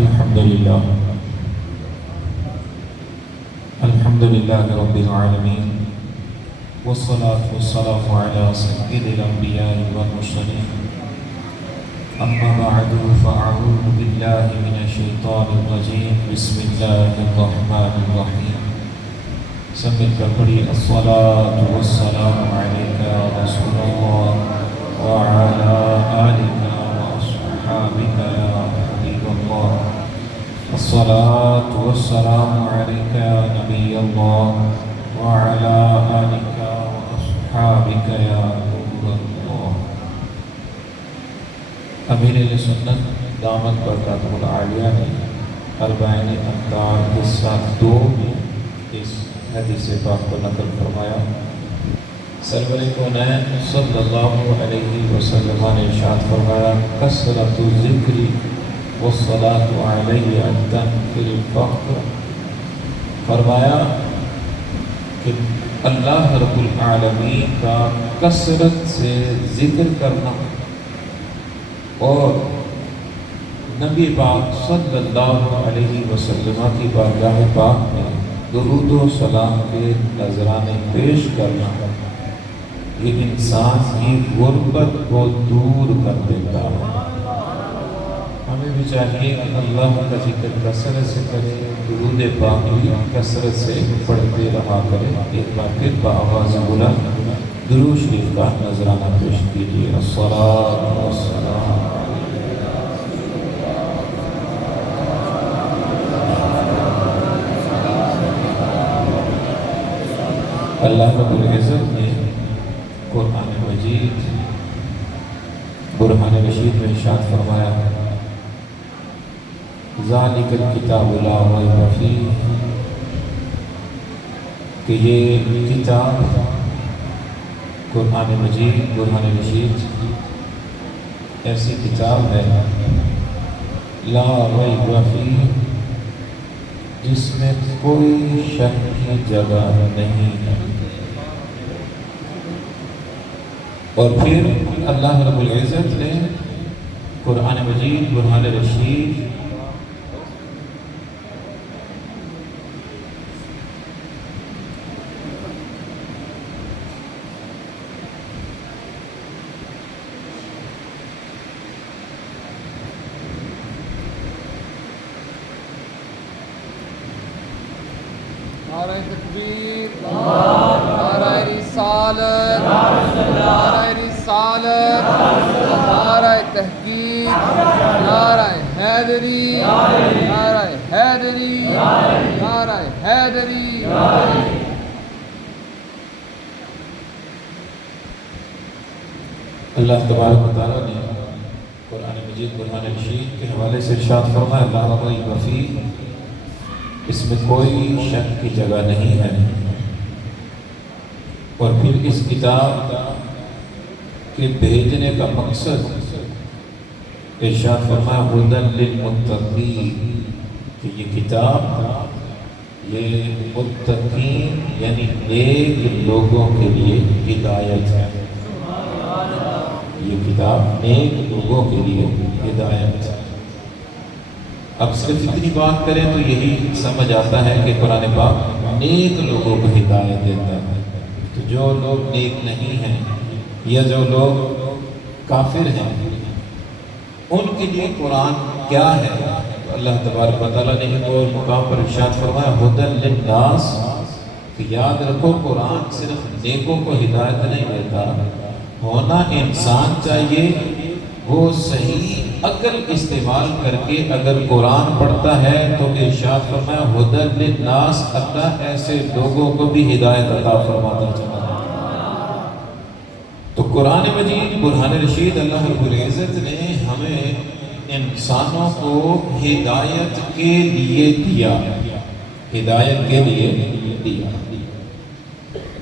الحمد لله الحمد لله رب العالمين والصلاة والسلام على سيد الأنبياء والمرسلين أما بعد فأعوذ بالله من الشيطان الرجيم بسم الله الرحمن الرحيم سمت بڑی الصلاة والسلام عليك يا رسول الله وعلى آلك وأصحابك يا حبيب الله الصلاة والسلام عليك يا نبي الله وعلى آلك وأصحابك يا نور الله. امیر اہل سنت دامت برکاتہ العالیہ نے اربعین امدار کے ساتھ دو میں اس حدیث پاک کو نقل فرمایا. سرور کونین صلی اللہ علیہ وسلم نے ارشاد فرمایا کثرت الذکر والصلاۃ علیہ تنفر الفقر. فرمایا کہ اللہ رب العالمین کا کثرت سے ذکر کرنا اور نبی پاک صلی اللہ علیہ وسلم کی بارگاہ پاک میں درود و سلام کے نذرانے پیش کرنا یہ انسان کی غربت کو دور کر دیتا ہے. ہمیں بھی چاہیے کہ اللہ کا ذکر کثرت سے کریں, درود پاک بھی کثرت سے پڑھتے رہا کریں. ایک بار پھر بآواز بلند درود شریف کا نذرانہ پیش کیجیے. الصلاۃ والسلام اللہ رب العزت نے قرآن مجید برہان رشید میں ارشاد فرمایا ذالک الکتاب لا ریب فیہ, کہ یہ کتاب قرآن مجید برہان رشید ایسی کتاب ہے لا ریب فیہ جس میں کوئی شک کی جگہ نہیں ہے. اور پھر اللہ رب العزت نے قرآن مجید برہان رشید نعرہ تکبیر, نعرہ رسالت, نعرہ رسالت, نعرہ تحقیق, نعرہ حیدری, نعرہ حیدری, نعرہ حیدری. اللہ تبارک و تعالیٰ نے قرآن مجید برہان رشید کے حوالے سے ارشاد فرمایا لا ریب فیہ, اس میں کوئی شک کی جگہ نہیں ہے. اور پھر اس کتاب کے بھیجنے کا مقصد ارشاد فرمایا ھدی للمتقین, کہ یہ کتاب یہ متقین یعنی نیک لوگوں کے لیے ہدایت ہے. یہ کتاب نیک لوگوں کے لیے ہدایت ہے. اب صرف اتنی بات کریں تو یہی سمجھ آتا ہے کہ قرآن پاک نیک لوگوں کو ہدایت دیتا ہے. تو جو لوگ نیک نہیں ہیں یا جو لوگ کافر ہیں ان کے لیے قرآن کیا ہے؟ تو اللہ تبارک و تعالیٰ نے ایک اور مقام پر ارشاد فرمایا ھدی للناس, کہ یاد رکھو قرآن صرف نیکوں کو ہدایت نہیں دیتا, ہونا انسان چاہیے وہ صحیح عقل استعمال کر کے اگر قرآن پڑھتا ہے تو ارشاد فرمایا ھدی للناس, اللہ ایسے لوگوں کو بھی ہدایت عطا فرماتا چلا. تو قرآن مجید برہان رشید اللہ رب العزت نے ہمیں انسانوں کو ہدایت کے لیے دیا, ہدایت کے لیے دیا.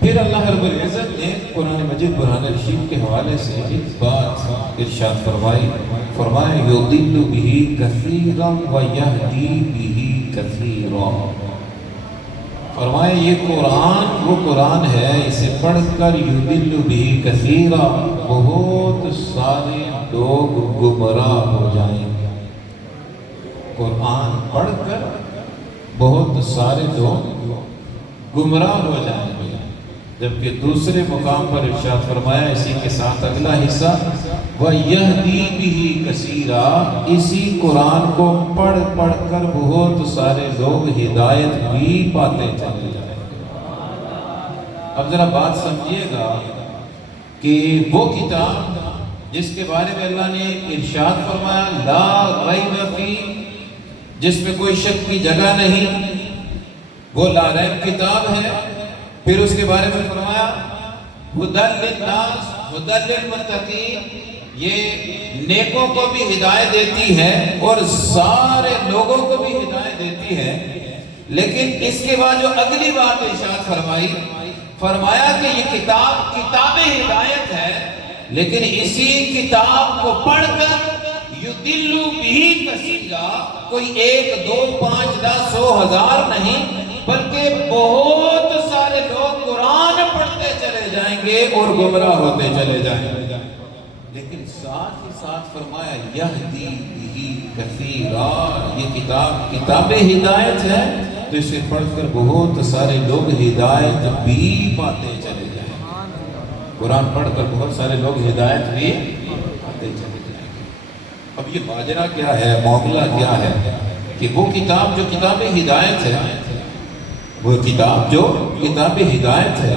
پھر اللہ رب العزت نے قرآن مجید برہان رشید کے حوالے سے ایک بات ارشاد فرمایا یضل بہ کثیرا ویہدی بہ کثیرا. فرمایا یہ قرآن وہ قرآن ہے, اسے پڑھ کر یضل بہ کثیرا, بہت سارے لوگ گمراہ ہو جائیں گے. قرآن پڑھ کر بہت سارے لوگ گمراہ ہو جائیں گے۔ جبکہ دوسرے مقام پر ارشاد فرمایا اسی کے ساتھ اگلا حصہ وَيَهْدِي بِهِ كَثِيرًا، اسی قرآن کو پڑھ پڑھ کر بہت سارے لوگ ہدایت بھی پاتے چلے جائیں گے۔ اب ذرا بات سمجھیے گا کہ وہ کتاب جس کے بارے میں اللہ نے ارشاد فرمایا لا ریب فی، جس میں کوئی شک کی جگہ نہیں، وہ لا ریب کتاب ہے۔ پھر اس کے بارے میں فرمایا ہدی للناس ہدی للمتقین، یہ نیکوں کو بھی ہدایت دیتی ہے اور سارے لوگوں کو بھی ہدایت دیتی ہے۔ لیکن اس کے بعد جو اگلی بات ارشاد فرمایا کہ یہ کتاب ہدایت ہے، لیکن اسی کتاب کو پڑھ کر یضل بہ کثیرا، کوئی 1 2 5 10 100 1000 نہیں بلکہ بہت سارے لوگ قرآن پڑھتے چلے جائیں گے اور گمراہ ہوتے چلے جائیں گے۔ لیکن ساتھ ہی ساتھ فرمایا یہدی بہ کثیرا، یہ کتاب ہدایت ہے تو اسے پڑھ کر بہت سارے لوگ ہدایت بھی پاتے چلے جائیں گے۔ قرآن پڑھ کر بہت سارے لوگ ہدایت بھی پاتے چلے جائیں گے۔ اب یہ ماجرا کیا ہے، معاملہ کیا ہے کہ وہ کتاب جو کتاب ہدایت ہے، وہ کتاب جو کتاب ہدایت ہے،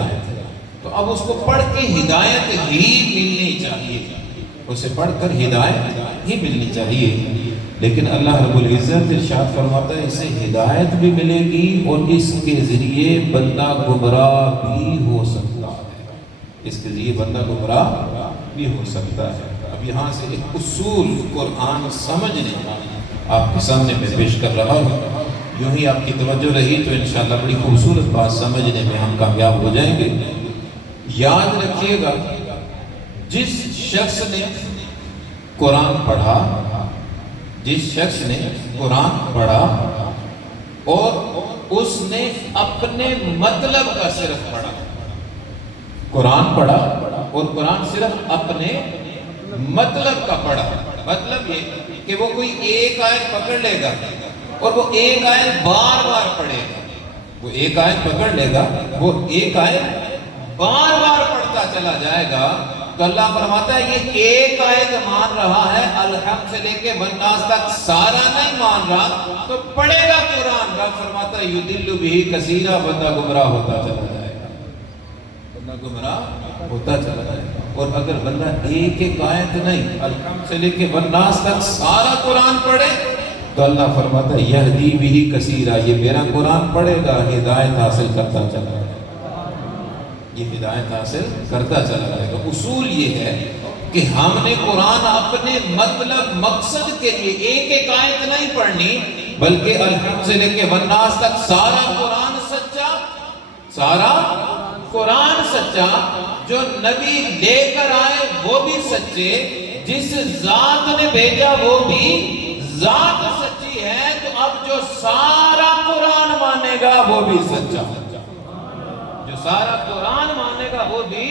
تو اب اس کو پڑھ کے ہدایت ہی ملنی چاہیے، اسے پڑھ کر ہدایت ہی ملنی چاہیے۔ لیکن اللہ رب العزت ارشاد فرماتا ہے اسے ہدایت بھی ملے گی اور اس کے ذریعے بندہ گمراہ بھی ہو سکتا ہے، اس کے ذریعے بندہ گمراہ بھی ہو سکتا ہے۔ اب یہاں سے ایک اصول قرآن سمجھنے آپ کے سامنے میں پیش کر رہا ہوں، یوں ہی آپ کی توجہ رہی تو انشاءاللہ بڑی خوبصورت بات سمجھنے میں ہم کامیاب ہو جائیں گے۔ یاد رکھیے گا جس شخص نے قرآن پڑھا، جس شخص نے قرآن پڑھا اور اس نے اپنے مطلب کا صرف پڑھا، قرآن پڑھا اور قرآن صرف اپنے مطلب کا پڑھا، مطلب یہ کہ وہ کوئی ایک آیت پکڑ لے گا اور وہ ایک آیت بار بار پڑھے گا، وہ ایک آیت پکڑ لے گا، وہ ایک آیت بار بار پڑھتا چلا جائے گا، تو اللہ فرماتا ہے یہ ایک آیت مان رہا ہے الحمد سے لے کے والناس تک سارا نہیں مان رہا تو پڑھے گا قرآن۔ رب فرماتا ہے یضل بہ کثیرا، بندہ گمراہ ہوتا چلا جائے گا، بندہ گمراہ ہوتا چلا جائے گا۔ اور اگر بندہ ایک ایک آیت نہیں الحمد سے لے کے والناس تک سارا قرآن پڑھے تو اللہ فرماتا ہے یہدی بہ کثیرا، یہ میرا قرآن پڑھے گا ہدایت حاصل کرتا چلا جائے گا، یہ ہدایت حاصل کرتا چلا جائے گا۔ اصول یہ ہے کہ ہم نے قرآن اپنے مطلب مقصد کے لیے ایک ایک آیت نہیں پڑھنی بلکہ الحمد سے لے کے والناس تک سارا قرآن سچا، سارا قرآن سچا، جو نبی لے کر آئے وہ بھی سچے، جس ذات نے بھیجا وہ بھی ذات سچی ہے، تو اب جو سارا قرآن مانے گا وہ بھی سچا، جو سارا قرآن مانے گا وہ بھی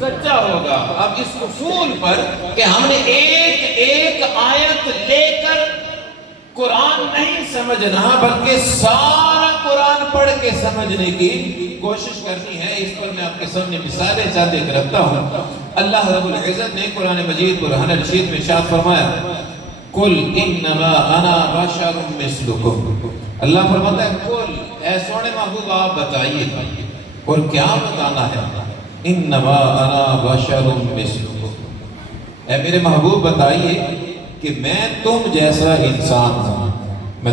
سچا ہوگا۔ اب اس اصول پر کہ ہم نے ایک ایک آیت لے کر قرآن نہیں سمجھنا بلکہ سارا قرآن پڑھ کے سمجھنے کی کوشش کرنی ہے، اس پر میں آپ کے سامنے مثالیں چاند ایک رکھتا ہوں۔ اللہ رب العزت نے قرآن مجید برہان رشید میں ارشاد فرمایا قل انما انا بشر مثلکم، اللہ فرماتا ہے قل، اے سونے محبوب آپ بتائیے، اور کیا بتانا ہے، انما انا بشر مثلکم، اے میرے محبوب بتائیے کہ میں تم جیسا انسان ہوں، میں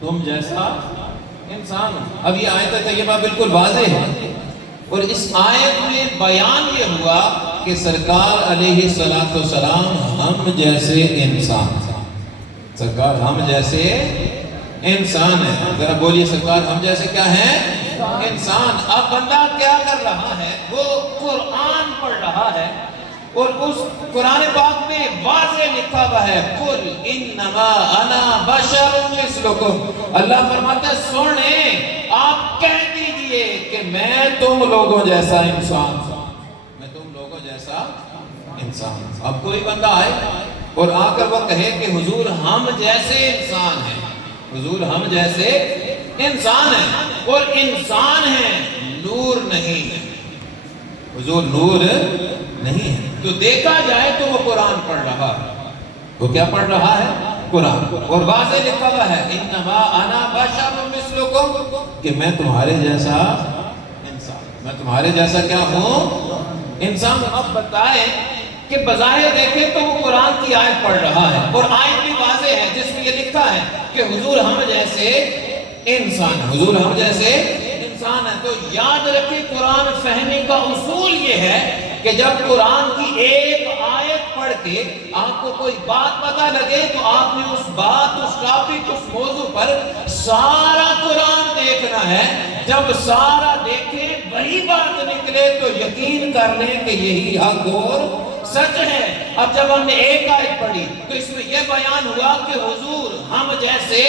تم جیسا انسان ہوں۔ اب یہ آیت طیبہ بالکل واضح ہے اور اس آیت میں بیان یہ ہوا کہ سرکار علیہ السلام ہم جیسے انسان ہیں، سرکار ہم جیسے انسان ہیں۔ ذرا بولیے سرکار ہم جیسے کیا ہیں؟ انسان۔ اب بندہ کیا کر رہا ہے؟ وہ قرآن پڑھ رہا ہے اور اس قرآن پاک میں واضح لکھا ہوا ہے قل انما انا بشر مثلکم، اللہ فرماتا ہے سنیں آپ کہہ دیجئے کہ میں تم لوگوں جیسا انسان ہوں، میں تم لوگوں جیسا انسان ہوں۔ اب کوئی بندہ آئے اور آ کر وہ کہے کہ حضور ہم جیسے انسان ہیں، حضور ہم جیسے انسان ہیں اور انسان ہیں، نور نہیں ہے، حضور نور نہیں ہے۔ تو دیکھا جائے تو وہ قرآن پڑھ رہا ہے، وہ کیا پڑھ رہا ہے؟ قرآن، اور واضح لکھا ہوا ہے انما انا بشر مثلکم، کہ میں تمہارے جیسا انسان، میں تمہارے جیسا کیا ہوں؟ انسان۔ اب بتائیں کہ بظاہر دیکھیں تو وہ قرآن کی آیت پڑھ رہا ہے، اور آیت بھی واضح ہے جس میں یہ لکھا ہے کہ حضور ہم جیسے انسان، حضور ہم جیسے انسان ہے۔ تو یاد رکھیں قرآن فہمی کا اصول یہ ہے کہ جب قرآن کی ایک آیت پڑھ کے آپ کو کوئی بات پتہ لگے تو آپ نے اس بات، اس ٹاپک، اس موضوع پر سارا قرآن دیکھنا ہے۔ جب سارا دیکھیں وہی بات نکلے تو یقین کر لیں کہ یہی حق اور سچ ہے۔ اب جب ہم نے ایک آیت پڑھی تو اس میں یہ بیان ہوا کہ حضور ہم جیسے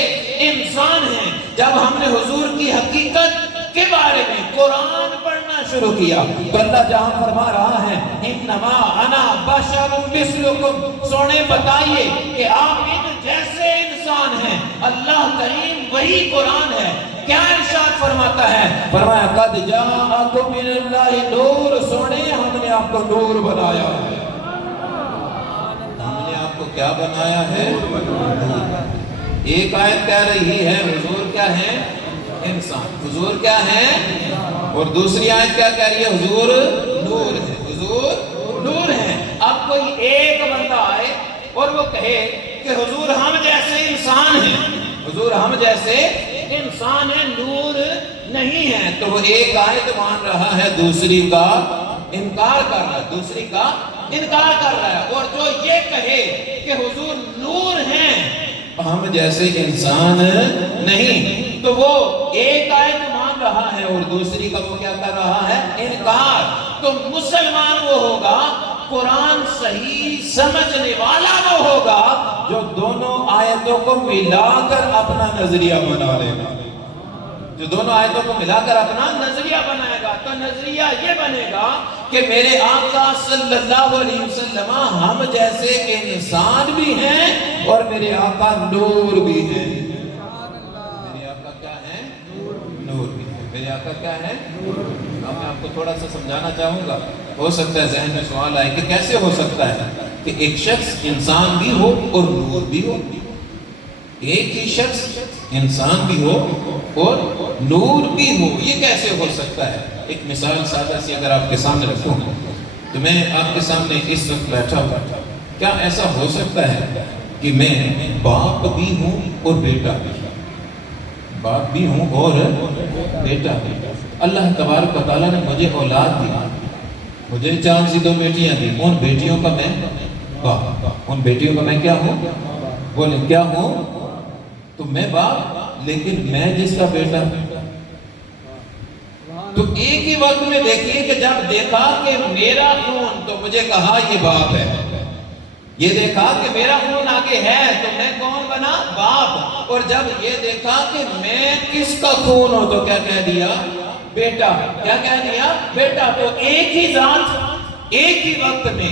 انسان ہیں۔ جب ہم نے حضور کی حقیقت کے بارے میں قرآن پڑھنا شروع کیا تو اللہ جہاں فرما رہا ہے انما انا بشر مثلکم، سونے بتائیے کہ آپ ان جیسے انسان ہیں۔ اللہ کریم وہی قرآن ہے، کیا ارشاد فرماتا ہے؟ فرمایا قد جاءکم من اللہ نور، سونے ہم نے آپ کو نور بنایا ہے۔ ہم نے آپ کو کیا بنایا ہے؟ ایک آیت کہہ رہی ہے حضور کیا ہے؟ انسان، حضور کیا ہے؟ اور دوسری آیت کیا کہہ رہی ہے؟ حضور نور ہے، حضور نور ہے۔ اب کوئی ایک بندہ آئے اور وہ کہے کہ حضور ہم جیسے انسان ہیں، حضور ہم جیسے انسان ہیں، نور نہیں ہے، تو وہ ایک آیت مان رہا ہے، دوسری کا انکار کر رہا ہے، دوسری کا انکار کر رہا ہے۔ اور جو یہ کہے کہ حضور نور ہیں، ہم جیسے انسان نہیں، تو وہ ایک آیت مان رہا ہے اور دوسری کا وہ کیا کر رہا ہے؟ انکار۔ تو مسلمان وہ ہوگا، قرآن صحیح سمجھنے والا وہ ہوگا جو دونوں آیتوں کو ملا کر اپنا نظریہ بنا لے گا، جو دونوں آیتوں کو ملا کر اپنا نظریہ بنائے گا۔ تو نظریہ یہ بنے گا کہ میرے آقا صلی اللہ علیہ وسلم ہم جیسے انسان بھی ہیں اور میرے آقا نور بھی ہیں۔ میرے آقا کیا ہے؟ نور بھی ہے۔ میرے آقا کیا ہے؟ اب میں آپ کو تھوڑا سا سمجھانا چاہوں گا، ہو سکتا ہے ذہن میں سوال آئے کہ کیسے ہو سکتا ہے کہ ایک شخص انسان بھی ہو اور نور بھی ہو، ایک ہی شخص انسان بھی ہو اور نور بھی ہو، یہ کیسے ہو سکتا ہے؟ ایک مثال سادہ سی اگر آپ کے سامنے رکھوں تو میں آپ کے سامنے اس وقت بیٹھا ہوں، کیا ایسا ہو سکتا ہے کہ میں باپ بھی ہوں اور بیٹا بھی ہوں، باپ بھی ہوں اور بیٹا بھی؟ اللہ تبارک و تعالیٰ نے مجھے اولاد دی، مجھے 4 سے 2 بیٹیاں دی، ان بیٹیوں کا میں باپ، ان بیٹیوں کا میں کیا ہوں؟ بولیں کیا ہوں؟ تو میں باپ، لیکن میں جس کا بیٹا ہوں۔ تو ایک ہی وقت میں دیکھیے کہ جب دیکھا کہ میرا خون، تو مجھے کہا یہ باپ ہے، یہ دیکھا کہ میرا خون آگے ہے تو میں کون بنا؟ باپ۔ اور جب یہ دیکھا کہ میں کس کا خون ہوں تو کیا کہہ دیا؟ بیٹا۔ کیا کہہ دیا؟ بیٹا۔ تو ایک ہی ذات ایک ہی وقت میں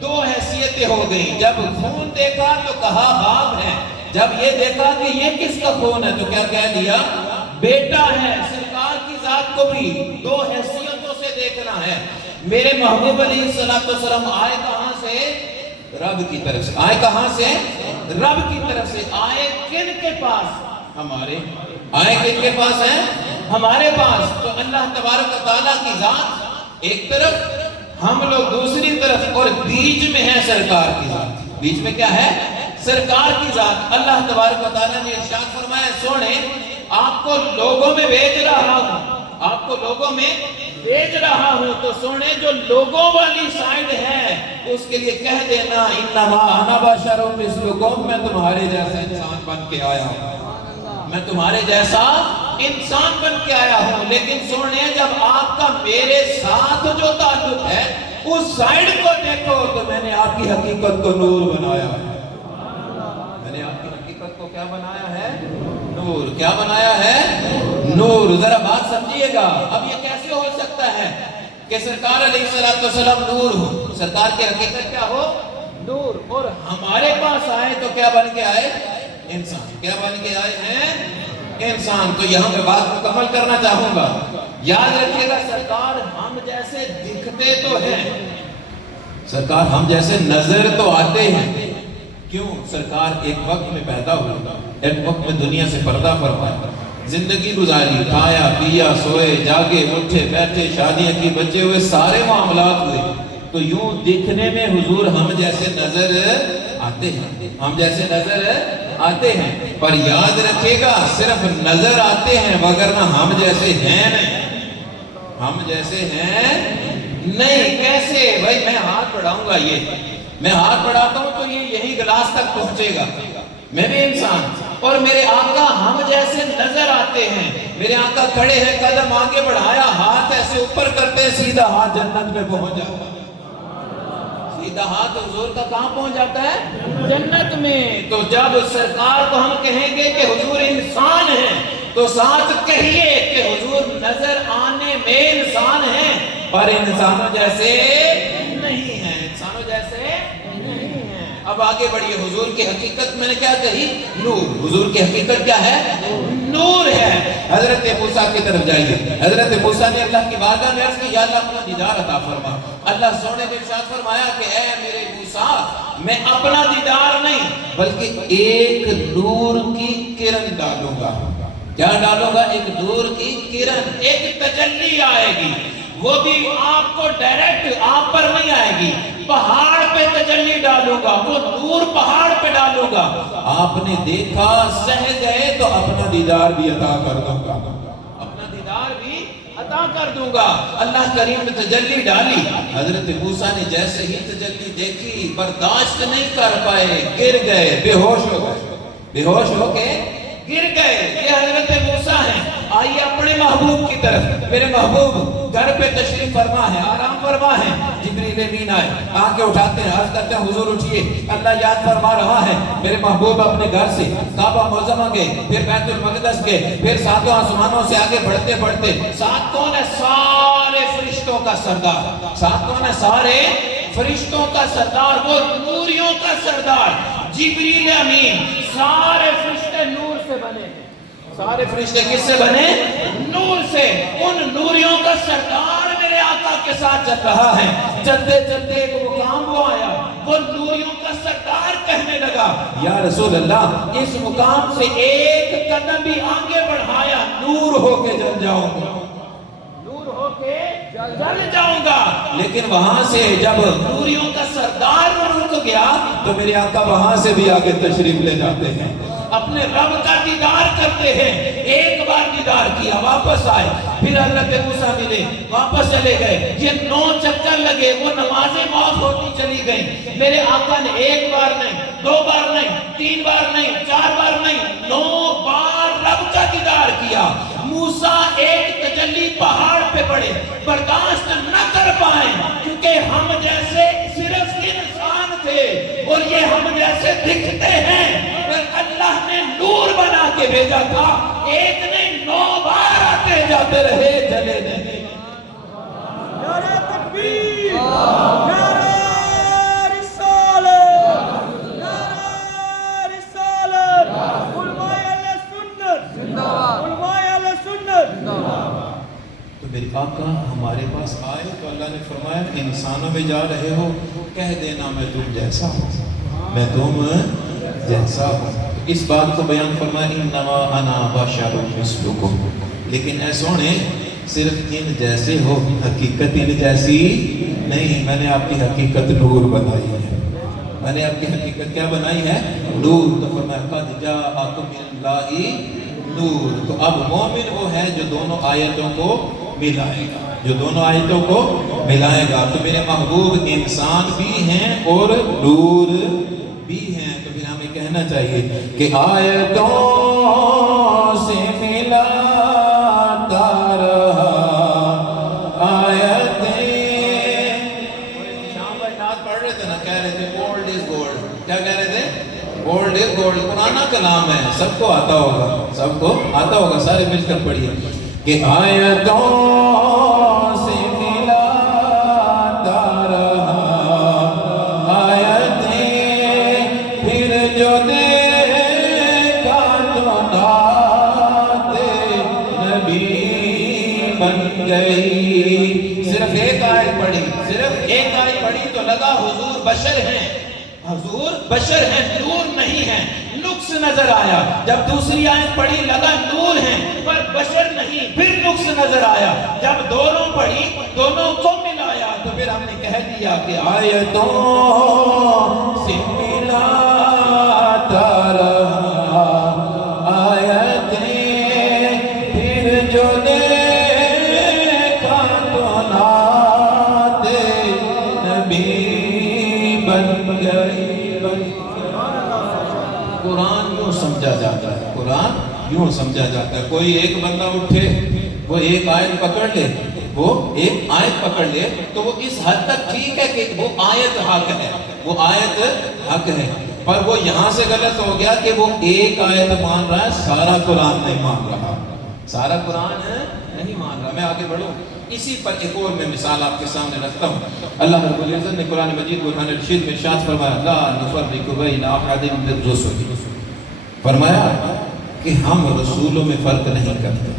2 حیثیتیں ہو گئیں، جب خون دیکھا تو کہا باپ ہے، جب یہ دیکھا کہ یہ کس کا خون ہے تو کیا کہہ دیا؟ بیٹا ہے۔ سرکار کی ذات کو بھی 2 حیثیتوں سے دیکھنا ہے۔ میرے محبوب علیہ السلام آئے کہاں سے؟ رب کی طرف سے۔ آئے کہاں سے؟ رب کی طرف سے۔ آئے کن کے پاس؟ ہمارے۔ آئے کن کے پاس ہیں؟ ہمارے پاس۔ تو اللہ تبارک و تعالیٰ کی ذات ایک طرف، ہم لوگ دوسری طرف، اور بیچ میں ہے سرکار کی ذات۔ بیچ میں کیا ہے؟ سرکار کی ذات۔ اللہ تبارک و تعالیٰ نے ارشاد فرمایا سونے آپ کو لوگوں میں بھیج رہا ہوں، آپ کو لوگوں میں بھیج رہا ہوں، تو سونے جو لوگوں والی سائیڈ ہے اس کے لیے کہہ دینا انما انا بشر مثلکم، میں تمہارے جیسا انسان بن کے آیا ہوں، میں تمہارے جیسا انسان بن کے آیا ہوں۔ لیکن سونے جب آپ کا میرے ساتھ جو تعلق ہے اس سائیڈ کو دیکھو تو میں نے آپ کی حقیقت کو نور بنایا ہے، میں نے آپ کی حقیقت کو کیا بنایا ہے؟ نور۔ کیا بنایا ہے؟ نور۔ ذرا بات سمجھیے گا، اب یہ کیسے ہو سکتا ہے کہ سرکار علیہ السلام نور ہو، سرکار کی حقیقت کیا ہو؟ نور، اور ہمارے پاس آئے تو کیا بن کے آئے؟ انسان. کیا بن کے آئے ہیں؟ انسان. تو یہاں میں بات مکمل کرنا چاہوں گا. یاد رکھیے گا سرکار ہم جیسے دکھتے تو ہیں, سرکار ہم جیسے نظر تو آتے ہیں. کیوں؟ سرکار ایک وقت میں پیدا ہوئے, ایک وقت میں دنیا سے پردہ فرمایا, زندگی گزاری, کھایا پیا سوئے جاگے اٹھے بیٹھے, شادیاں کی, بچے ہوئے, سارے معاملات ہوئے. تو یوں دکھنے میں حضور ہم جیسے نظر آتے ہیں, ہم جیسے نظر آتے ہیں. پر یاد رکھے گا صرف نظر آتے ہیں وگرنہ ہم جیسے ہیں نہیں, ہم جیسے ہیں نہیں. کیسے بھائی؟ میں ہاتھ بڑھاؤں گا, یہ میں ہاتھ بڑھاتا ہوں تو یہ یہی گلاس تک پہنچے گا. میں بھی انسان, اور میرے آقا ہم جیسے نظر آتے ہیں. میرے آقا کھڑے ہیں, قدم آگے بڑھایا, ہاتھ ایسے اوپر کرتے ہیں, سیدھا ہاتھ جنت میں پہنچ جاتا ہے. سیدھا ہاتھ حضور کا کہاں پہنچ جاتا ہے؟ جنت میں. تو جب سرکار کو ہم کہیں گے کہ حضور انسان ہیں, تو ساتھ کہیے کہ حضور نظر آنے میں انسان ہیں پر انسانوں جیسے نہیں ہیں, انسانوں جیسے نہیں ہیں. اب آگے بڑھیے. حضور کی حقیقت میں نے کیا کہی؟ نور. حضور کی حقیقت کیا ہے؟ نور ہے. حضرت موسیٰ کی طرف جائیے. حضرت موسیٰ نے اللہ کی بارگاہ میں عرض کی, یا اللہ اپنا دیدار عطا فرما. اللہ سونے نے ارشاد فرمایا کہ اے میرے موسیٰ, میں اپنا دیدار نہیں بلکہ ایک نور کی کرن ڈالوں گا. کیا ڈالوں گا؟ ایک نور کی کرن, ایک تجلی آئے گی. وہ بھی آپ کو ڈائریکٹ آپ پر نہیں آئے گی, پہاڑ پہ تجلی ڈالوں گا, وہ نور پہاڑ پہ ڈالوں گا. آپ نے دیکھا, سہ گئے, تو اپنا دیدار بھی عطا کر دوں گا, اپنا دیدار بھی عطا کر دوں گا. اللہ کریم نے تجلی ڈالی. حضرت موسیٰ نے جیسے ہی تجلی دیکھی برداشت نہیں کر پائے, گر گئے, بے ہوش ہو گئے, بے ہوش ہو کے گر گئے. یہ حضرت موسیٰ ہیں. آئیے اپنے محبوب کی طرف. میرے محبوب گھر پہ تشریف فرما ہے, آرام فرما ہے. جبریل امین آئے, آ کے اٹھاتے ہیں, عرض کرتے ہیں حضور اٹھیے, اللہ یاد فرما رہا ہے. میرے محبوب اپنے گھر سے کعبہ معظمہ گئے, پھر بیت المقدس گئے, پھر ساتوں آسمانوں سے آگے بڑھتے بڑھتے, ساتھ کون ہے؟ سارے فرشتوں کا سردار. ساتھ کون ہے؟ سارے فرشتوں کا سردار, وہ نوریوں کا سردار جبریل امین. سارے فرشتے نور سے بنے ہیں. سارے فرشتے کس سے بنے؟ نور سے. ان نوریوں کا سردار میرے آقا کے ساتھ چل رہا ہے. چلتے چلتے ایک مقام وہ آیا, وہ نوریوں کا سردار کہنے لگا, یا رسول اللہ اس مقام سے ایک قدم بھی آگے بڑھایا نور ہو کے جل جاؤں گا, نور ہو کے جل جاؤں گا. لیکن وہاں سے جب نوریوں کا سردار رک گیا تو میرے آقا وہاں سے بھی آگے تشریف لے جاتے ہیں, اپنے رب کا دیدار کرتے ہیں. ایک بار دیدار کیا, واپس آئے, پھر حضرت موسیٰ ملے, واپس چلے گئے. یہ 9 چکر لگے, وہ نمازیں معاف ہوتی چلی گئیں. میرے آقا نے ایک بار نہیں, 2 بار نہیں, 3 بار نہیں, 4 بار نہیں, 9 بار رب کا دیدار کیا. موسیٰ ایک تجلی پہاڑ پہ پڑے, برداشت نہ کر پائیں کیونکہ ہم جیسے صرف انسان تھے اور یہ ہم جیسے دکھتے ہیں. اللہ نے نور بنا کے بھیجا تھا, ایک نہیں 9 بار آتے جاتے رہے, جلے نہیں. نعرہ تکبیر, نعرہ رسالت, نعرہ رسالت, علماء اہل سنت, علماء اہل سنت. تو میرے آقا ہمارے پاس آئے تو اللہ نے فرمایا انسانوں میں جا رہے ہو, کہہ دینا میں تم جیسا ہوں, میں تم جیسا ہوں. اس بات کو بیان فرمایا انما انا بشر مثلکم. لیکن اے سونے صرف ان جیسے ہو, حقیقت ان جیسی نہیں. میں نے آپ کی حقیقت نور بنائی ہے, میں نے آپ کی حقیقت کیا بنائی ہے؟ نور. تو فرمایا قد جاءکم من اللہ نور. تو اب مومن وہ ہے جو دونوں آیتوں کو ملائے گا, جو دونوں آیتوں کو ملائے گا. تو میرے محبوب انسان بھی ہیں اور نور بھی ہیں. تو پھر ہمیں کہنا چاہیے کہ آیتوں سے ملاتا رہا آیتیں. شام بھائی نعت پڑھ رہے تھے نا, کہہ رہے تھے گولڈ از گولڈ. کیا کہہ رہے تھے؟ Gold is gold. قرآن کلام ہے, سب کو آتا ہوگا, سب کو آتا ہوگا. سارے مل کر پڑھیے کہ آیتوں سے ملاتا رہا آیتیں, پھر جو دیکھا گئی. صرف ایک آیت پڑھی تو لگا حضور بشر ہیں، حضور بشر ہیں، نور نہیں ہیں، نقص نظر آیا. جب دوسری آیت پڑھی لگا نور ہیں پر بشر نہیں، پھر نقص نظر آیا. جب دونوں پڑھی دونوں کو ملایا تو پھر ہم نے کہہ دیا کہ آیتوں سے ملاتا رہا آیتیں، پھر جو دیکھا تو نعت نبی بن گئی. قرآن یوں سمجھا جاتا ہے، قرآن یوں سمجھا جاتا ہے. کوئی ایک بندہ اٹھے، وہ ایک آیت پکڑ لے، وہ ایک آیت پکڑ لے تو وہ اس حد تک ٹھیک ہے کہ وہ آیت حق ہے، وہ آیت حق ہے. پر وہ یہاں سے غلط ہو گیا کہ وہ ایک آیت مان رہا ہے، سارا قرآن نہیں مان رہا، سارا قرآن نہیں مان رہا. میں آگے بڑھوں، اسی پر ایک اور میں مثال آپ کے سامنے رکھتا ہوں. اللہ رب العزت نے قرآن مجید قرآن رشید میں ارشاد فرمایا لا نفرق بین احد من الرسل، فرمایا کہ ہم رسولوں میں فرق نہیں کرتے.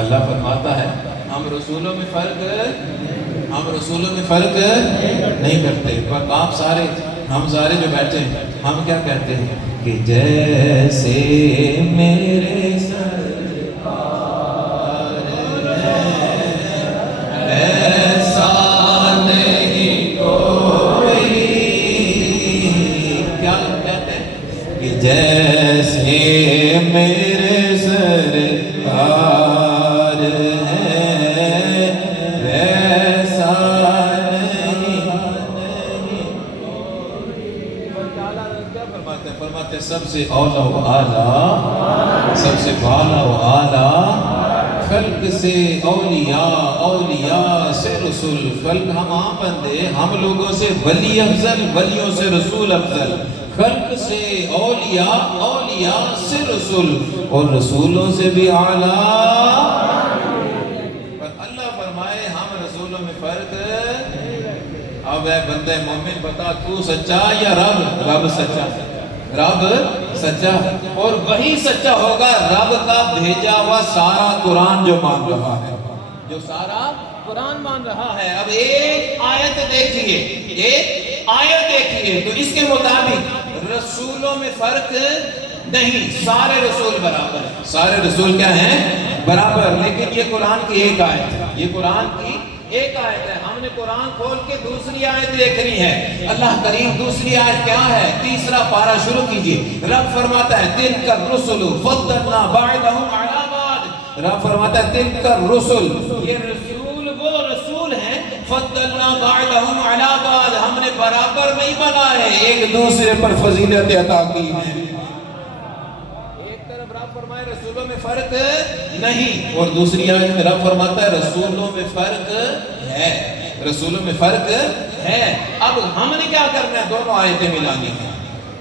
اللہ فرماتا ہے ہم رسولوں میں فرق نہیں کرتے. پر آپ سارے، ہم سارے جو بیٹھے ہیں، ہم کیا کہتے ہیں کہ جیسے میرے سرکار ہیں ایسا نہیں کوئی. کیا کہتے ہیں کہ جیسے میرے سرکار سب سے اولا و اعلیٰ، سب سے بالا و اعلیٰ، خلق سے اولیاء، اولیاء سے رسول. خلق ہم عام بندے، ہم لوگوں سے ولی افضل، ولیوں سے رسول افضل. خلق سے اولیاء، اولیاء سے رسول، اور رسولوں سے بھی اعلیٰ. پر اللہ فرمائے ہم رسولوں میں فرق. اب اے بندے مومن بتا تو سچا یا رب؟ رب سچا، رب سچا، اور وہی سچا ہوگا رب کا بھیجا ہوا سارا قرآن جو مان رہا ہے، جو سارا قرآن مان رہا ہے. اب ایک آیت دیکھیے، ایک آیت دیکھیے تو اس کے مطابق رسولوں میں فرق نہیں، سارے رسول برابر ہیں، سارے رسول کیا ہیں؟ برابر. لیکن یہ قرآن کی ایک آیت ہے، یہ قرآن کی ایک آیت ہے. ہم نے قرآن کھول کے دوسری آیت دیکھنی ہے. اللہ کریم دوسری آیت کیا ہے؟ تیسرا پارہ شروع کیجئے. رب فرماتا ہے تلک الرسل فضلنا بعضهم علی بعض. رب فرماتا ہے تلک الرسل، یہ رسول وہ رسول ہیں، فضلنا بعضهم علی بعض، ہم نے برابر نہیں بنائے، ایک دوسرے پر فضیلت عطا کی ہے. فرمائے رسولوں میں فرق نہیں، اور دوسری آیت میں رب فرماتا ہے رسولوں میں فرق ہے، رسولوں میں فرق ہے. اب ہم نے کیا کرنا ہے؟ دونوں آیتیں ملانی ہیں.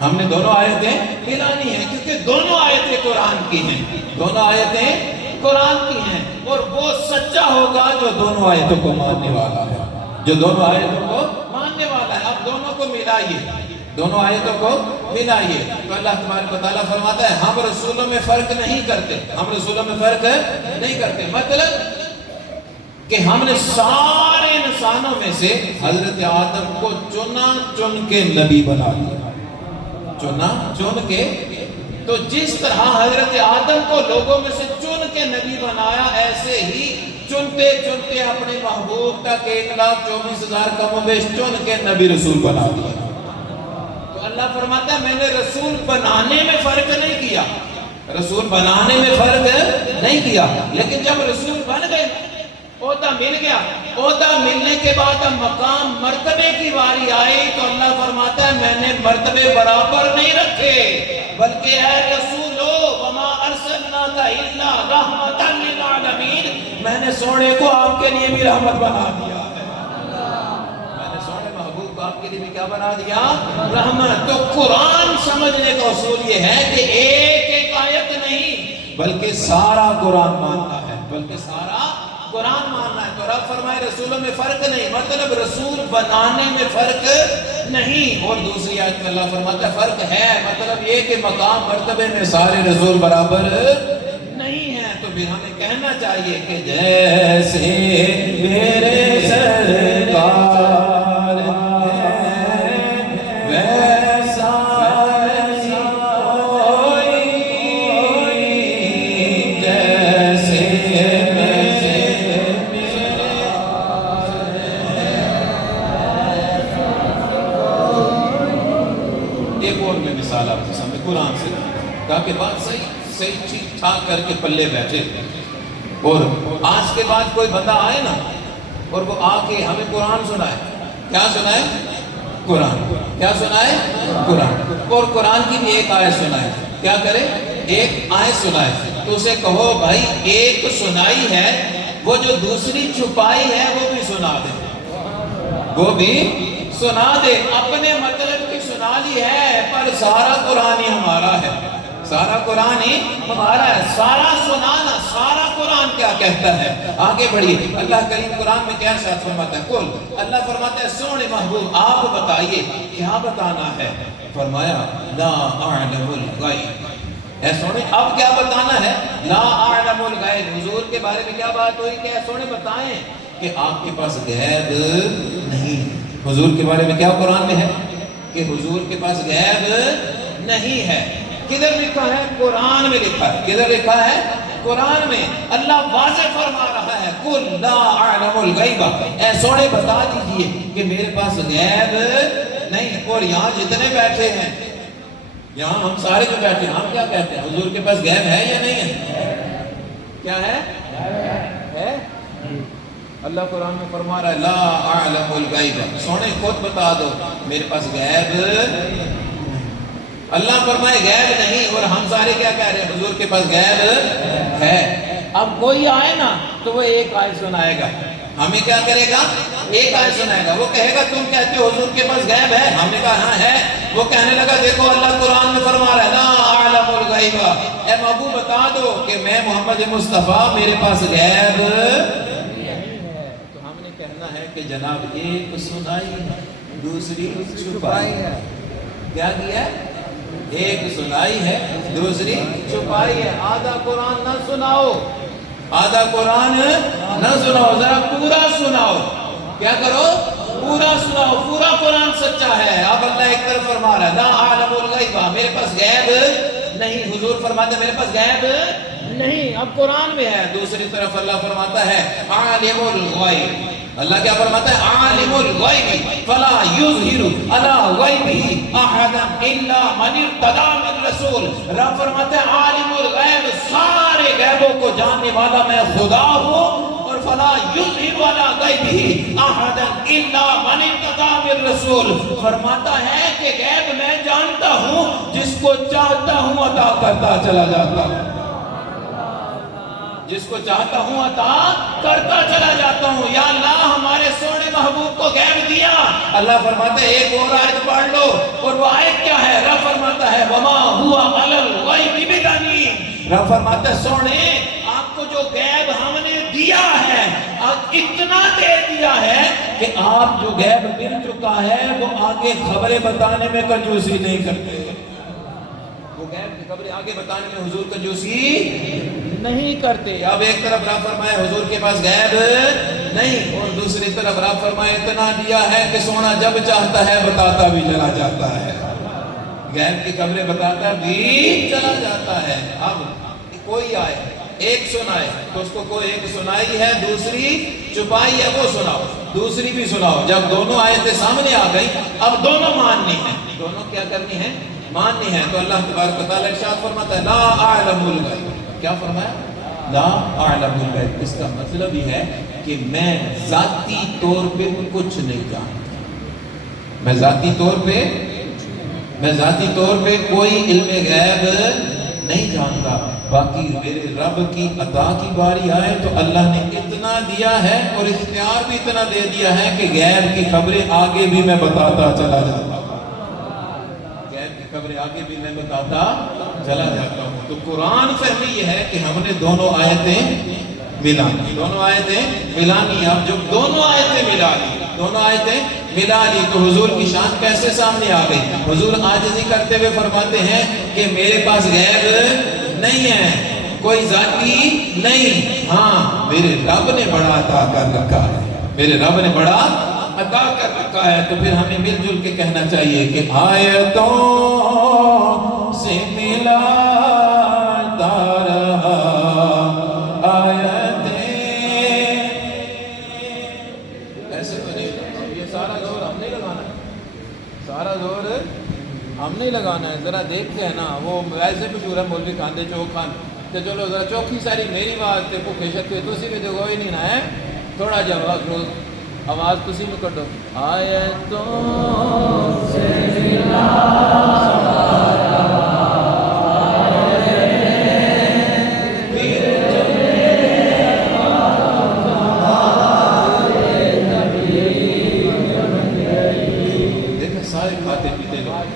ہم نے دونوں آیتیں ملانی ہیں کیونکہ دونوں آیتیں قرآن کی ہیں، دونوں آیتیں قرآن کی ہیں. اور وہ سچا ہوگا جو دونوں آیتوں کو ماننے والا ہے، جو دونوں آیتوں کو ماننے والا ہے. اب دونوں کو ملائیے، دونوں آیتوں کو ملائیے. تو اللہ تبارک و تعالیٰ فرماتا ہے ہم رسولوں میں فرق نہیں کرتے، ہم رسولوں میں فرق نہیں کرتے. مطلب کہ ہم نے سارے انسانوں میں سے حضرت آدم کو چنا چن کے نبی بنا دیا، چنا چن کے. تو جس طرح حضرت آدم کو لوگوں میں سے چن کے نبی بنایا، ایسے ہی چنتے چنتے اپنے محبوب تک 1,24,000 کم و بیش چن کے نبی رسول بنا دیا. اللہ فرماتا ہے میں نے رسول بنانے میں فرق نہیں کیا، رسول بنانے میں فرق نہیں کیا. لیکن جب رسول بن گئے، عہدہ مل گیا، عہدہ ملنے کے بعد اب مقام مرتبے کی باری آئی تو اللہ فرماتا ہے میں نے مرتبے برابر نہیں رکھے، بلکہ اے رسولو وما ارسلناک الا رحمۃ للعالمین، میں نے سونے کو آپ کے لیے بھی رحمت بنا دیا. آپ کے لیے بھی کیا بنا دیا؟ رحمت. تو قرآن سمجھنے کا اصول یہ ہے کہ ایک ایک آیت نہیں بلکہ سارا قرآن ماننا ہے، بلکہ سارا قرآن ماننا ہے. تو رب فرمائے رسولوں میں فرق نہیں، مطلب رسول بنانے میں فرق نہیں. اور دوسری آیت میں اللہ فرماتا ہے فرق ہے، مطلب یہ کہ مقام مرتبے میں سارے رسول برابر نہیں ہیں. تو پھر ہمیں کہنا چاہیے کہ جیسے میرے سرکار ہیں ویسا نہیں کوئی، جیسے ایک اور میں مثال آپ کے سامنے قرآن سے تاکہ بات صحیح ٹھیک ٹھاک کر کے پلے بیٹھے. اور آج کے بعد کوئی بندہ آئے نا اور وہ آ کے ہمیں قرآن سنائے. کیا سنائے؟ قرآن. کیا سنائے؟ قرآن. اور قرآن کی بھی ایک آیت سنائے. کیا کرے؟ ایک آیت سنائے. تو اسے کہو بھائی ایک سنائی ہے، وہ جو دوسری چھپائی ہے وہ بھی سنا دے. وہ بھی سنا دے. اپنے مطلب کی سنا لی ہے پر سارا قرآن ہی ہمارا ہے. سارا قرآن ہی ہمارا ہے. سارا سنانا. سارا قرآن کیا کہتا ہے؟ آگے بڑھیے. اللہ کریم قرآن میں کیا ارشاد فرماتا ہے؟ قل، اللہ فرماتا ہے سونے محبوب آپ بتائیے کیا بتانا ہے. فرمایا لا اعلم الغیب. اے سونے اب کیا بتانا ہے؟ لا اعلم الغیب. حضور کے بارے میں کیا بات ہوئی کہ اے سونے بتائیں کہ آپ کے پاس غیب نہیں. حضور کے بارے میں کیا قرآن میں ہے کہ حضور کے پاس غیب نہیں ہے. کدھر لکھا ہے؟ قرآن میں لکھا ہے. کدھر لکھا ہے؟ قرآن میں. اللہ واضح فرما رہا ہے قل لا اعلم الغیب. اے سونے بتا دیجئے کہ میرے پاس غیب نہیں. اور یہاں جتنے بیٹھے ہیں، یہاں ہم سارے جو بیٹھے ہیں، ہم کیا کہتے ہیں؟ حضور کے پاس غیب ہے یا نہیں ہے؟ کیا ہے؟ ہے. اللہ قرآن میں فرما رہا ہے لا اعلم الغیب. سونے خود بتا دو میرے پاس غیب. اللہ فرمائے غیب نہیں اور ہم سارے کیا کہہ رہے ہیں؟ حضور کے پاس غیب ہے. اب کوئی آئے نا تو وہ ایک آیت سنائے گا. ہمیں کیا کرے گا؟ ایک آیت سنائے گا. وہ کہے گا تم کہتے ہو حضور کے پاس غیب ہے. ہم نے کہا ہاں ہے. وہ کہنے لگا دیکھو اللہ قرآن میں فرما رہا ہے لا اعلم الغیب. اے محبوب بتا دو کہ میں محمد مصطفیٰ میرے پاس غیب. کہنا ہے کہ جناب ایک سنائی دوسری چھپائی ہے. کیا کیا ہے؟ ایک سنائی ہے دوسری چھپائی ہے. آدھا قرآن نہ سناؤ. آدھا قرآن نہ سناؤ. ذرا پورا سناؤ. کیا کرو؟ پورا سناؤ. پورا قرآن سچا ہے. اب اللہ ایک طرف فرما رہا ہے لا اعلم الغیب میرے پاس غیب نہیں. حضور فرماتے ہیں میرے پاس غیب نہیں. اب قرآن میں ہے. دوسری طرف اللہ فرماتا ہے عالم الغیب. اللہ کیا فرماتا ہے؟ عالم الغیب فلا یظہر علی غیبہ احدا الا من ارتضی من رسول. رب فرماتا ہے عالم الغیب سارے غیبوں کو جاننے والا میں خدا ہوں. اور فلا یظہر علی غیبہ احدا الا من ارتضی من رسول. فرماتا ہے کہ غیب میں جانتا ہوں، جس کو چاہتا ہوں عطا کرتا چلا جاتا ہوں. جس کو چاہتا ہوں عطا کرتا چلا جاتا ہوں. یا اللہ ہمارے سونے محبوب کو غیب دیا. اللہ فرماتا ہے ایک اور آیت پڑھ لو. اور وہ آیت کیا ہے؟ رب فرماتا ہے وما ہوا علی الغیب بضنین. رب فرماتا ہے سونے آپ کو جو غیب ہم نے دیا ہے اتنا دے دیا ہے کہ آپ جو غیب مل چکا ہے وہ آگے خبریں بتانے میں کنجوسی نہیں کرتے. وہ غیب کی خبریں آگے بتانے میں حضور کنجوسی نہیں کرتے. اب ایک طرف رب فرمائے حضور کے پاس غیب نہیں اور دوسری طرف رب فرمائے اتنا دیا ہے کہ سونا جب چاہتا ہے بتاتا بھی چلا جاتا ہے. غیب کی خبریں بتاتا بھی چلا جاتا ہے. اب کوئی آئے ایک سنائے تو اس کو کوئی ایک سنائی ہے دوسری چھپائی ہے وہ سناؤ. دوسری بھی سناؤ. جب دونوں آیتیں سامنے آ گئی اب دونوں ماننی ہیں. دونوں کیا کرنی ہے؟ ماننی ہے. تو اللہ تبارک و تعالیٰ ارشاد فرماتا ہے لا اعلم الغیب. کیا فرمایا؟ لا اعلم الغیب. اس کا مطلب یہ ہے کہ میں ذاتی طور پہ کچھ نہیں جانتا. میں ذاتی طور پہ کوئی علم غیب نہیں جانتا. باقی میرے رب کی عطا کی باری آئے تو اللہ نے اتنا دیا ہے اور اختیار بھی اتنا دے دیا ہے کہ غیب کی خبریں آگے بھی میں بتاتا چلا جاتا ہوں. غیب کی خبریں آگے بھی میں بتاتا چلا جاتا ہوں. تو قرآن فہمی یہ ہے کہ ہم نے دونوں آیتیں ملانی. دونوں آیتیں ملانی. اب جب دونوں آیتیں ملا لی تو حضور کی شان کیسے سامنے آ گئی؟ حضور عاجزی کرتے ہوئے فرماتے ہیں کہ میرے پاس غیب نہیں ہے. کوئی ذاتی نہیں، ہاں میرے رب نے بڑا عطا کر رکھا ہے، میرے رب نے بڑا عطا کر رکھا ہے۔ تو پھر ہمیں مل جل کے کہنا چاہیے کہ آیتوں سے ملا رہا آیتیں، ایسے تو نہیں، یہ سارا زور ہم نہیں لگانا ہے، سارا زور ہم نہیں لگانا ہے۔ ذرا دیکھتے ہیں نا، وہ ویسے بھی جورا مولوی کھاندے چوک کھان کہ چلو ذرا چوکھی ساری میری بات تے بھوکے شکے تسی بھی دیکھو ہی نہیں نہ ہے، تھوڑا جواب آواز تسی میں کٹو، آیتوں سے ملا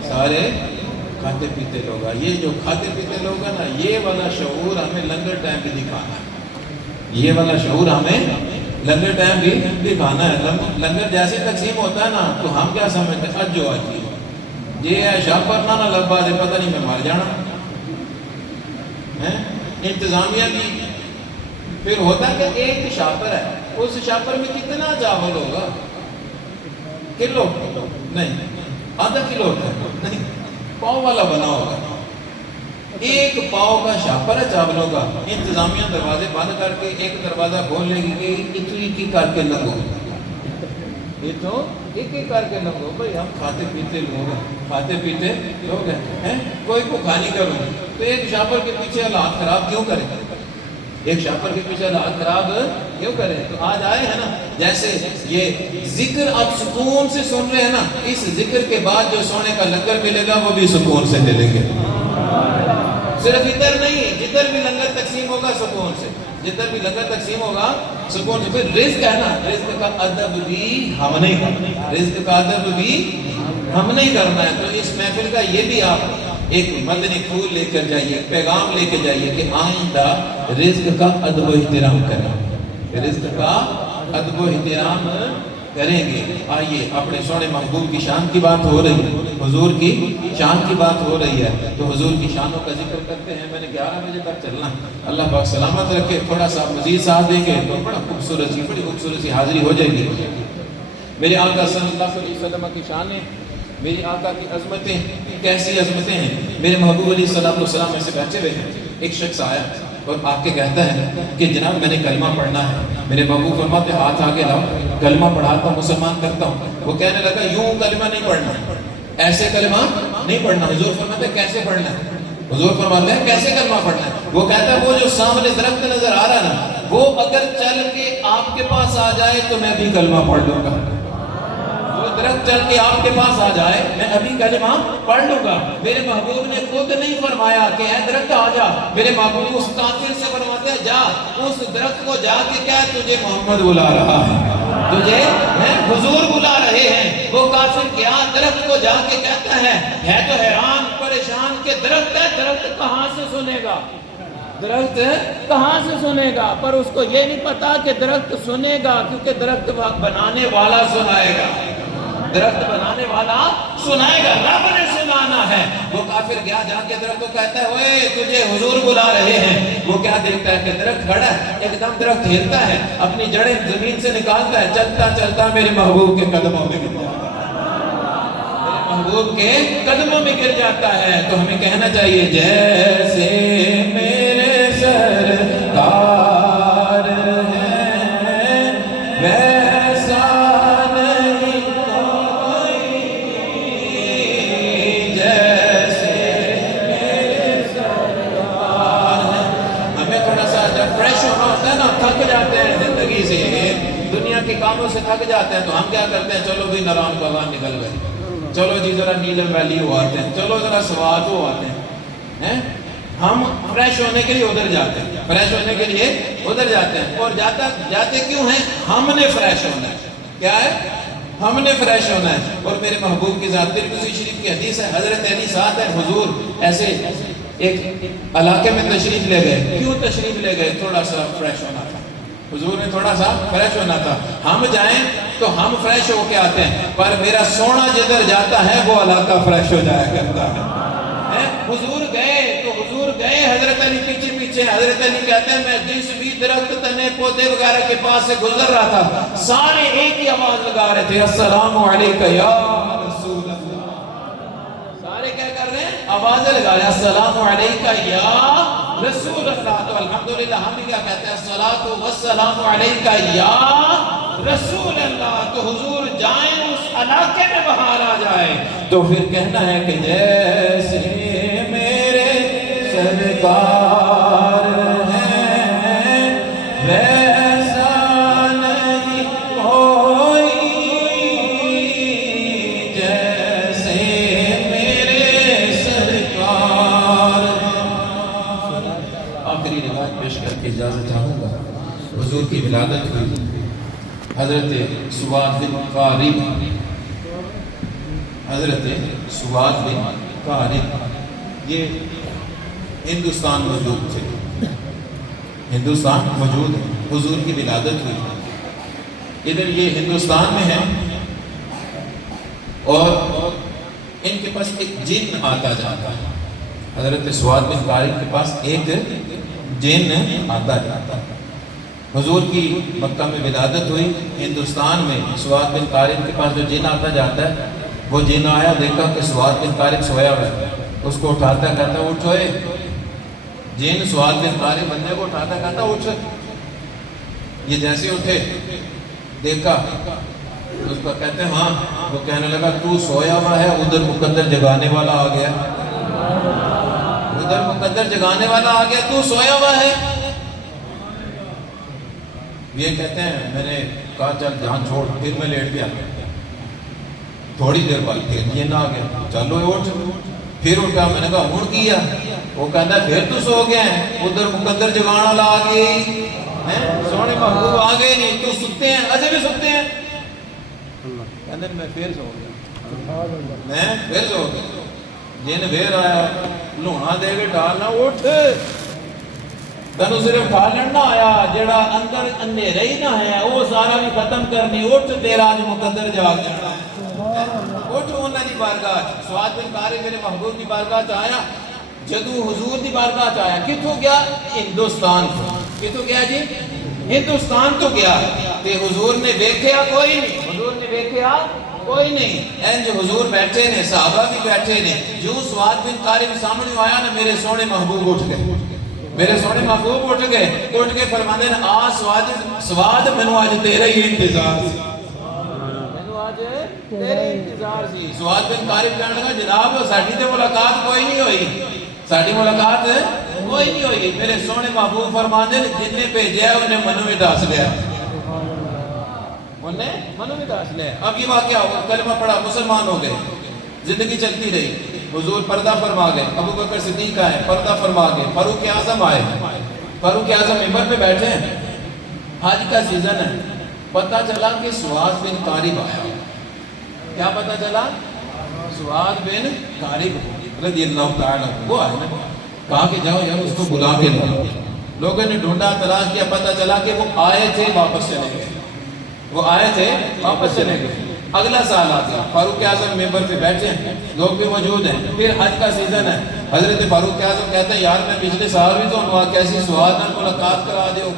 سارے کھاتے پیتے لوگ ہیں۔ یہ جو کھاتے پیتے لوگ ہیں نا، یہ والا شعور ہمیں لنگر ٹائم بھی دکھانا ہے، یہ والا شعور ہمیں لنگر ٹائم بھی دکھانا ہے۔ لنگر جیسے تقسیم ہوتا ہے نا تو ہم کیا سمجھتے ہیں، اج جو آتی ہے یہ ہے شاہ پر نہ لبا دے، پتہ نہیں میں مار جانا ہے۔ انتظامیہ کی پھر ہوتا کہ ایک شاپر ہے، اس شاپر میں کتنا چاول ہوگا، کلو نہیں، آدھا کلو نہیں، پاؤ والا بنا ہوگا، ایک پاؤ کا شاپر ہے چاولوں کا۔ انتظامیہ دروازے بند کر کے ایک دروازہ کھول لے گی کہ اتنی کی کر کے لگو، یہ تو ایک ایک کر کے لگو۔ بھائی ہم کھاتے پیتے لوگ ہیں، کھاتے پیتے لوگ ہیں، کوئی کو کھانی کروں تو ایک شاپر کے پیچھے حالات خراب کیوں کریں، ایک شاپر کے پیچھے حالات خراب کیوں کریں۔ تو آج آئے ہیں نا، جیسے یہ ذکر آپ سکون سے سن رہے ہیں نا، اس ذکر کے بعد جو سونے کا لنگر ملے گا وہ بھی سکون سے ملے گا۔ صرف ادھر نہیں، جدھر بھی لنگر تقسیم ہوگا سکون سے، جدھر بھی لنگر تقسیم ہوگا سکون سے۔ پھر رزق ہے نا، رزق کا ادب بھی ہم نہیں کرنا، رزق کا ادب بھی ہم نہیں کرنا ہے۔ تو اس محفل کا یہ بھی آپ ایک مدنی پھول لے کر جائیے، پیغام لے کے جائیے کہ آئندہ رزق کا ادب و احترام کریں، رزق کا ادب و احترام کریں گے۔ آئیے، اپنے سونے محبوب کی شان کی بات ہو رہی ہے، حضور کی شان کی بات ہو رہی ہے، تو حضور کی شانوں کا ذکر کرتے ہیں۔ میں نے 11 بجے تک چلنا، اللہ پاک سلامت رکھے، تھوڑا سا مزید ساتھ دیں گے تو بڑی خوبصورت سی حاضری ہو جائے گی۔ میرے آقا صلی اللہ علیہ وسلم کی شانیں، میری آقا کی عظمتیں کیسی عظمتیں ہیں۔ میرے محبوب علیہ السلام میں سے بیٹھے ہوئے ہیں، ایک شخص آیا اور آ کے کہتا ہے کہ جناب میں نے کلمہ پڑھنا ہے۔ میرے محبوب فرماتے ہاتھ آگے لاؤ، کلمہ پڑھاتا ہوں، مسلمان کرتا ہوں۔ وہ کہنے لگا یوں کلمہ نہیں پڑھنا، ایسے کلمہ نہیں پڑھنا۔ حضور فرماتے ہیں کیسے پڑھنا ہے، حضور فرماتے ہیں کیسے کلمہ پڑھنا ہے۔ وہ کہتا ہے وہ جو سامنے درخت نظر آ رہا ہے نا، وہ اگر چل کے آپ کے پاس آ جائے تو میں بھی کلمہ پڑھ لوں گا، درخت چل کے آپ کے پاس آ جائے میں ابھی کلمہ پڑھ لوں گا۔ میرے محبوب نے خود نہیں فرمایا کہ اے درخت آ جا، میرے محبوب اس کافر سے فرماتے ہیں جا اس درخت کو جا کے کہہ تجھے محمد بلا رہا ہے، تجھے حضور بلا رہے ہیں۔ وہ کافر کیا درخت کو جا کے کہتا ہے تو حیران پریشان کہ درخت ہے، درخت کہاں سے سنے گا، درخت کہاں سے سنے گا؟ پر اس کو یہ نہیں پتا کہ درخت سنے گا، کیونکہ درخت بنانے والا سنائے گا، درخت بنانے والا سنائے گا، رب نے سنانا ہے۔ وہ کافر گیا جا کے درخت کو کہتا ہے اوے تجھے حضور بلا رہے ہیں۔ وہ کیا دیکھتا ہے کہ درخت کھڑا ہے، ایک دم درخت ہلتا ہے، اپنی جڑیں زمین سے نکالتا ہے، چلتا چلتا میرے محبوب کے قدموں میں گر جاتا ہے، میرے محبوب کے قدموں میں گر جاتا ہے۔ تو ہمیں کہنا چاہیے جیسے میرے سرکار ہیں ویسا کے کاموں سے تھک جاتے ہیں تو ہم کیا کرتے ہیں، چلو بھی نران بغان نکل گئے، چلو جی ذرا نیلم ویلی ہو آتے ہیں، چلو ذرا سوات ہو آتے ہیں۔ ہم فریش ہونے کے لیے ادھر جاتے ہیں، فریش ہونے کے لیے ادھر جاتے ہیں، اور جاتے کیوں ہیں؟ ہم نے فریش ہونا ہے۔ کیا ہے؟ ہم نے فریش ہونا ہے۔ اور میرے محبوب کی ذات، ترمذی شریف کی حدیث ہے، حضرت علی ساتھ ہے، حضور ایسے ایک علاقے میں تشریف لے گئے۔ کیوں تشریف لے گئے؟ تھوڑا سا فریش ہونا تھا، حضور نے تھوڑا سا فریش ہونا تھا۔ ہم جائیں تو ہم فریش ہو کے آتے ہیں، پر میرا سونا جدھر جاتا ہے وہ علاقہ فریش ہو جایا کرتا ہے۔ حضور گئے تو حضور گئے، حضرت علی پیچھے پیچھے پیچھے حضرت علی کہتے ہیں میں جس بھی درخت تنے پودے وغیرہ کے پاس سے گزر رہا تھا سارے ایک ہی آواز لگا رہے تھے السلام علیکم یا رسول اللہ. سارے کیا کر رہے ہیں؟ آوازیں لگا رہے ہیں السلام علیکم یا رسول اللہ. تو الحمدللہ ہم بھی کیا کہتے ہیں الصلاۃ والسلام علیکم یا رسول اللہ. تو حضور جائیں اس علاقے میں باہر آ جائے تو پھر کہنا ہے کہ جیسے میرے سرکار ہیں ویسا نہیں کوئی جیسے میرے سرکار. آخری روایت پیش کر کے اجازت چاہوں گا. حضور کی ولادت ہوئی حضرت سواد بن قارب. حضرت سواد بن قارب یہ ہندوستان موجود تھے. ہندوستان موجود ہے. حضور کی ولادت ہوئی. ادھر یہ ہندوستان میں ہے اور ان کے پاس ایک جن آتا جاتا ہے. حضرت سواد بن قارب کے پاس ایک جن آتا جاتا ہے. حضور کی مکہ میں ولادت ہوئی. ہندوستان میں سواد بن قارب کے پاس جو جن آتا جاتا ہے وہ جن آیا دیکھا کہ سواد بن قارب سویا ہوا ہے. اس کو اٹھاتا کہتا اٹھوئے. جن سواد بن قارب بندے کو اٹھاتا کہتا اٹھ. یہ جیسے اٹھے دیکھا اس کو کہتے ہیں ہاں. وہ کہنے لگا تو سویا ہوا ہے ادھر مقدر جگانے والا آ گیا. ادھر مقدر جگانے والا آ گیا تو سویا ہوا ہے. یہ کہتے ہیں میں نے کہا چل جان چھوڑ. پھر میں لیٹ گیا. تھوڑی دیر بعد پھر یہ نہ آ گیا چلو اٹھ. پھر اٹھا. میں نے کہا اٹھ کیا. وہ کہتا ہے پھر تو سو گئے ہیں ادھر مقدر جگانے والا آ گئی سونے محبوب آ گئے نہیں تو سکتے ہیں ایسے بھی سکتے ہیں. کہتے ہیں میں پھر سو گیا. میں پھر سو گیا. جن پھر آیا لونا دے کے ڈالنا اٹھ. تنو صرف کھالن نہ آیا جڑا اندر اندھیرا ہی نہ ہے وہ سارا بھی ختم کرنی. اٹھ تیرا آج مقدر جاگ جانا ہے. اٹھ انہاں دی بارگاہ. سواد بن قارب میرے محبوب کی بارگاہ چ آیا. جدو حضور دی بارگاہ چ آیا کتوں گیا؟ ہندوستان کو. کتوں گیا جی؟ ہندوستان تو گیا. تے حضور نے دیکھیا کوئی نہیں. حضور نے دیکھیا کوئی نہیں. انج حضور بیٹھے نے صحابہ بھی بیٹھے نے. جو سواد بن قارب سامنے آیا نا میرے سونے محبوب اٹھ گئے. میرے سونے محبوب اٹھ گئے. اٹھ کے فرماندے ہیں آ سواد مینوں آج تیرا ہی انتظار سی. مینوں آج تیرے انتظار سی. سواد بن قارب کہنے لگا جناب ساڈی تے ملاقات کوئی نہیں ہوئی. ساڈی ملاقات کوئی نہیں ہوئی. میرے سونے محبوب فرماندے ہیں جن نے بھیجا انہیں منو میں دس لیا. انہیں منو میں دس لیا. اب یہ واقعہ ہوا کلمہ پڑھا مسلمان ہو گئے. زندگی چلتی رہی. حضور پردہ فرما گئے. ابو بکر صدیق آئے پردہ فرما گئے. فاروق اعظم آئے. فاروق اعظم منبر پہ بیٹھے ہیں. حج کا سیزن ہے. پتہ چلا کہ سواد بن قارب آیا. کیا پتہ چلا؟ سواد بن قارب رضی اللہ تعالیٰ وہ آئے. کہا کہ جاؤ یار اس کو بلا کے لاؤ. لوگوں نے ڈھونڈا تلاش کیا. پتہ چلا کہ وہ آئے تھے واپس چلے گئے. وہ آئے تھے واپس چلے گئے. اگلا سال آتا. فاروق اعظم ممبر پہ بیٹھے ہیں. لوگ بھی موجود ہیں. پھر حج کا سیزن ہے. حضرت فاروق اعظم کہتے ہیں یار میں پچھلے سال بھی تو ہوا کیسی سواد نال ملاقات کرا دیو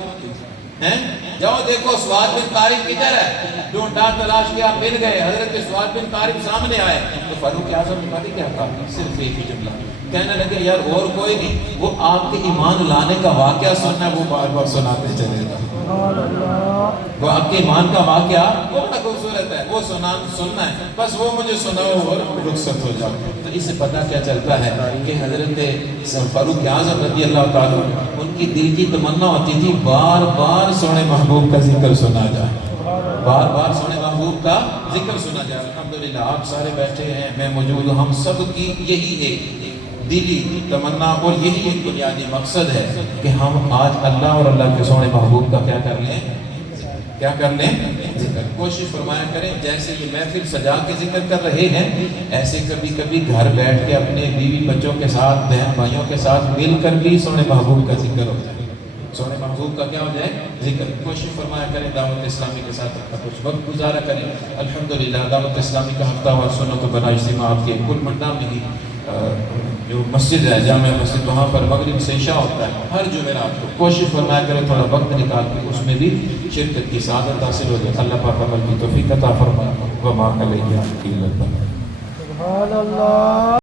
ہیں. جاؤ دیکھو سواد بن قارب کدھر ہے. ڈھونڈا تلاش کیا مل گئے. حضرت سواد بن قارب سامنے آئے. تو فاروق اعظم نے کہا کیا کہا صرف ایک ہی جملہ. کہنے لگے یار اور کوئی نہیں. وہ آپ کے ایمان لانے کا واقعہ سننا ہے وہ بار بار سناتے چلے گا. وہ آپ کے ایمان کا واقعہ وہ بڑا خوبصورت ہے. وہ سننا ہے بس. وہ مجھے سناؤ اور رخصت ہو جاؤ. تو اس سے پتہ کیا چلتا ہے کہ حضرت فاروق اعظم رضی اللہ تعالیٰ ان کی دل کی تمنا ہوتی تھی بار بار سونے محبوب کا ذکر سنا جائے. بار بار سونے محبوب کا ذکر سنا جائے. الحمدللہ آپ سارے بیٹھے ہیں میں موجود ہوں. ہم سب کی یہی ایک دلی تمنا اور یہی ایک بنیادی مقصد ہے کہ ہم آج اللہ اور اللہ کے سونے محبوب کا کیا کر لیں. کیا کر لیں؟ ذکر. کوشش فرمایا کریں جیسے یہ محفل سجا کے ذکر کر رہے ہیں ایسے کبھی کبھی گھر بیٹھ کے اپنے بیوی بچوں کے ساتھ بہن بھائیوں کے ساتھ مل کر بھی سونے محبوب کا ذکر ہو جائے. سونے محبوب کا کیا ہو جائے؟ ذکر. کوشش فرمایا کریں دعوت اسلامی کے ساتھ اپنا کچھ وقت گزارا کریں. الحمدللہ دعوت اسلامی کا ہفتہ اور سنت و بنا اجتماع آپ کے کل مردہ میں ہی جو مسجد ہے جامع مسجد وہاں پر مغرب سے عشاء ہوتا ہے ہر جمعرات کو کوشش فرمایا کرے تھوڑا وقت نکال کے اس میں بھی شرکت کی سعادت حاصل ہو جائے اللہ پاک عمل کی توفیق عطا فرمائے وما علیہ الا البلاغ. سبحان اللہ.